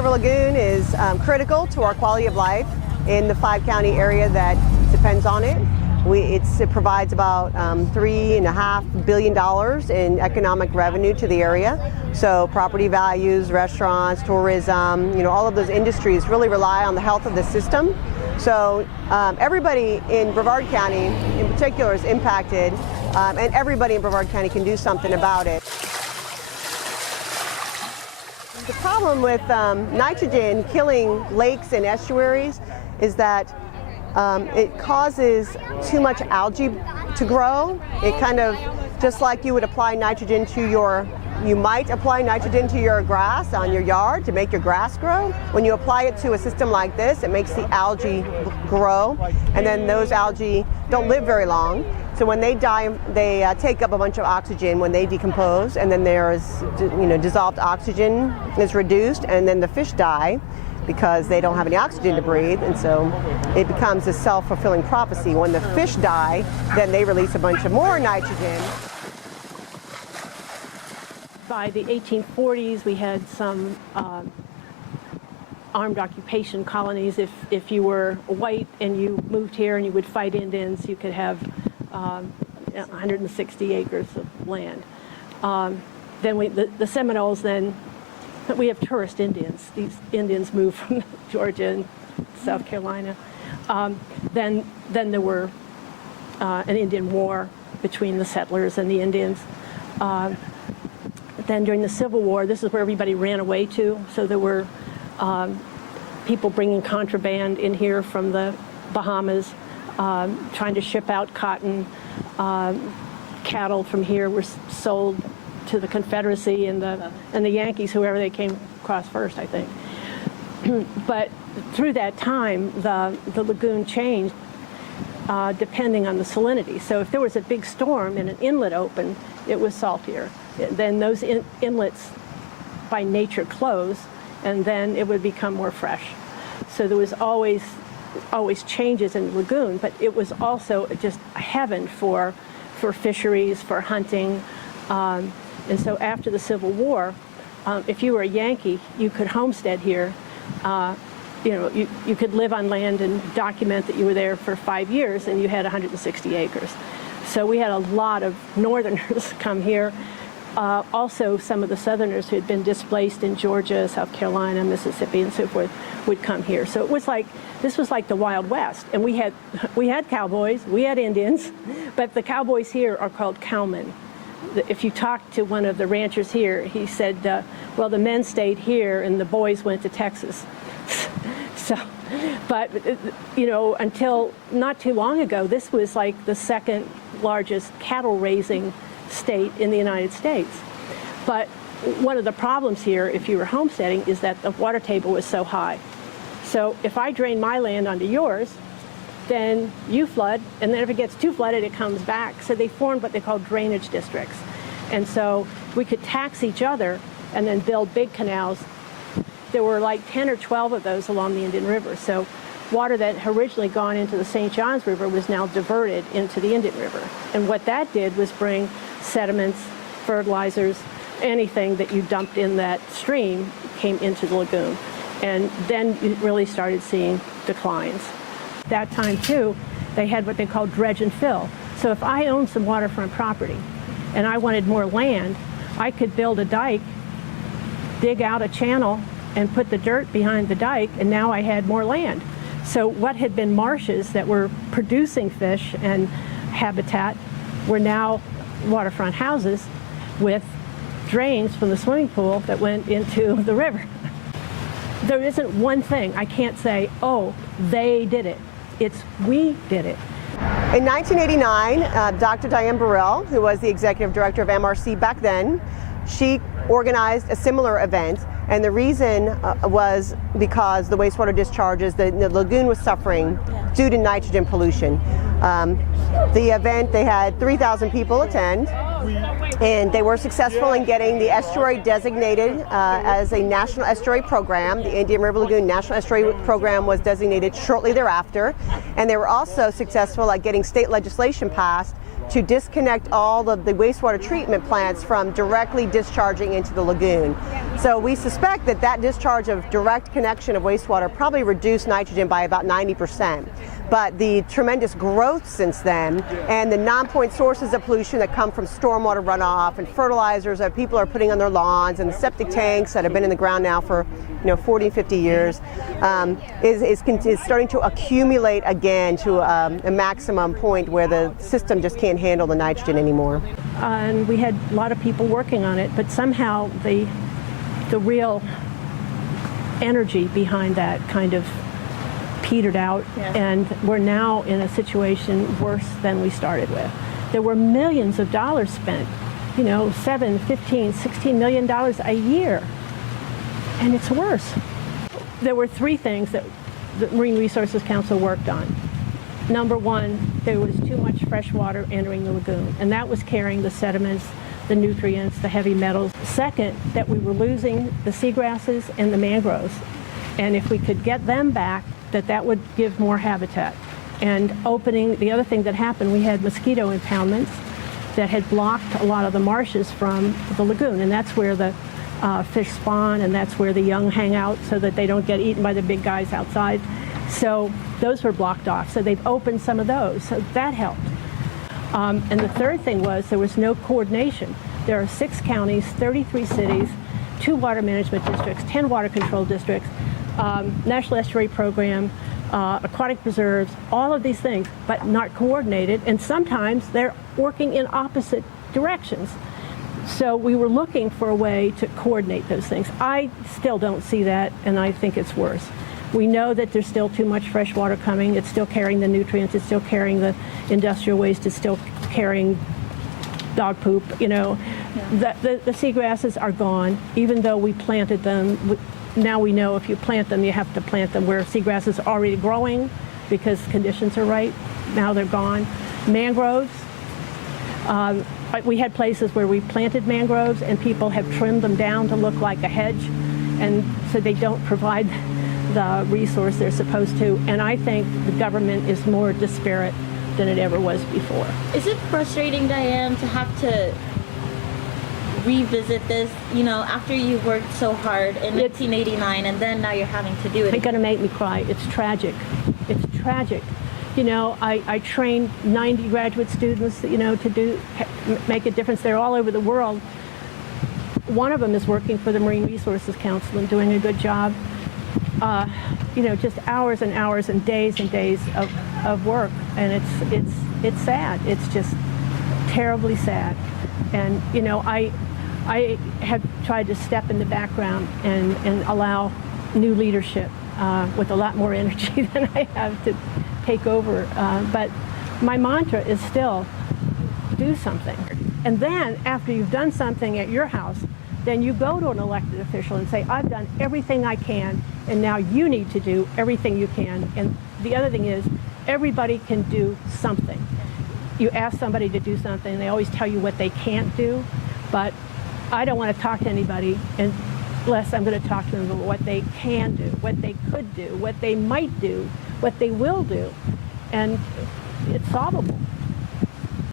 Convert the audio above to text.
River Lagoon is critical to our quality of life in the 5-county area that depends on it. It provides about $3.5 billion in economic revenue to the area. So property values, restaurants, tourism, all of those industries really rely on the health of the system. So everybody in Brevard County in particular is impacted, and everybody in Brevard County can do something about it. The problem with nitrogen killing lakes and estuaries is that it causes too much algae to grow. It kind of, just like you would apply nitrogen to you might apply nitrogen to your grass on your yard to make your grass grow. When you apply it to a system like this, it makes the algae grow, and then those algae don't live very long. So when they die, they take up a bunch of oxygen when they decompose, and then there is, dissolved oxygen is reduced, and then the fish die because they don't have any oxygen to breathe, and so it becomes a self-fulfilling prophecy. When the fish die, then they release a bunch of more nitrogen. By the 1840s, we had some armed occupation colonies. If you were white and you moved here and you would fight Indians, you could have 160 acres of land. Then the Seminoles, then we have tourist Indians. These Indians moved from Georgia and South Carolina. Then there were an Indian war between the settlers and the Indians. Then during the Civil War, this is where everybody ran away to. So there were people bringing contraband in here from the Bahamas, trying to ship out cotton. Cattle from here were sold to the Confederacy and the Yankees, whoever they came across first, I think. But through that time, the lagoon changed depending on the salinity. So if there was a big storm and an inlet opened, it was saltier. Then those inlets by nature close, and then it would become more fresh. So there was always changes in the lagoon, but it was also just a heaven for fisheries, for hunting. And so after the Civil War, if you were a Yankee, you could homestead here. You could live on land and document that you were there for 5 years, and you had 160 acres. So we had a lot of Northerners come here. Also, some of the Southerners who had been displaced in Georgia, South Carolina, Mississippi, and so forth would come here. So this was like the Wild West. And we had cowboys, we had Indians, but the cowboys here are called cowmen. If you talk to one of the ranchers here, he said, well, the men stayed here and the boys went to Texas. But until not too long ago, this was like the second largest cattle raising state in the United States. But one of the problems here, if you were homesteading, is that the water table was so high. So if I drain my land onto yours, then you flood, and then if it gets too flooded, it comes back. So they formed what they call drainage districts. And so we could tax each other and then build big canals. There were like 10 or 12 of those along the Indian River. So water that had originally gone into the St. Johns River was now diverted into the Indian River. And what that did was bring sediments, fertilizers, anything that you dumped in that stream came into the lagoon. And then you really started seeing declines. That time, too, they had what they called dredge and fill. So if I owned some waterfront property and I wanted more land, I could build a dike, dig out a channel, and put the dirt behind the dike, and now I had more land. So what had been marshes that were producing fish and habitat were now waterfront houses with drains from the swimming pool that went into the river. There isn't one thing. I can't say, oh, they did it. It's we did it. In 1989, Dr. Diane Barile, who was the executive director of MRC back then, she organized a similar event. And the reason was because the wastewater discharges, the lagoon was suffering due to nitrogen pollution. The event, they had 3,000 people attend, and they were successful in getting the estuary designated as a national estuary program. The Indian River Lagoon National Estuary Program was designated shortly thereafter, and they were also successful at getting state legislation passed to disconnect all of the wastewater treatment plants from directly discharging into the lagoon. So we suspect that that discharge of direct connection of wastewater probably reduced nitrogen by about 90%. But the tremendous growth since then and the non-point sources of pollution that come from stormwater runoff and fertilizers that people are putting on their lawns and the septic tanks that have been in the ground now for 40, 50 years is starting to accumulate again to a maximum point where the system just can't handle the nitrogen anymore. And we had a lot of people working on it, but somehow the real energy behind that kind of petered out, and we're now in a situation worse than we started with. There were millions of dollars spent, $7, $15, $16 million a year, and it's worse. There were three things that the Marine Resources Council worked on. Number one, there was too much fresh water entering the lagoon, and that was carrying the sediments, the nutrients, the heavy metals. Second, that we were losing the seagrasses and the mangroves, and if we could get them back, that would give more habitat. And opening, the other thing that happened, we had mosquito impoundments that had blocked a lot of the marshes from the lagoon, and that's where the fish spawn, and that's where the young hang out so that they don't get eaten by the big guys outside. So those were blocked off. So they've opened some of those, so that helped. And the third thing was there was no coordination. There are 6 counties, 33 cities, 2 water management districts, 10 water control districts, National Estuary Program, aquatic preserves, all of these things, but not coordinated, and sometimes they're working in opposite directions. So we were looking for a way to coordinate those things. I still don't see that, and I think it's worse. We know that there's still too much fresh water coming. It's still carrying the nutrients. It's still carrying the industrial waste. It's still carrying dog poop. The seagrasses are gone, even though we planted them. Now we know if you plant them, you have to plant them where seagrasses are already growing because conditions are right. Now they're gone. Mangroves. We had places where we planted mangroves and people have trimmed them down to look like a hedge, and so they don't provide the resource they're supposed to. And I think the government is more disparate than it ever was before. Is it frustrating, Diane, to have to revisit this, after you worked so hard in 1989 and then now you're having to do it? It's going to make me cry. It's tragic. It's tragic. I trained 90 graduate students, to make a difference. They're all over the world. One of them is working for the Marine Resources Council and doing a good job. Just hours and hours and days of work, and it's sad. It's just terribly sad. And I have tried to step in the background and allow new leadership with a lot more energy than I have to take over. But my mantra is still do something. And then after you've done something at your house, then you go to an elected official and say, I've done everything I can, and now you need to do everything you can. And the other thing is, everybody can do something. You ask somebody to do something, and they always tell you what they can't do, but I don't want to talk to anybody unless I'm going to talk to them about what they can do, what they could do, what they might do, what they will do, and it's solvable.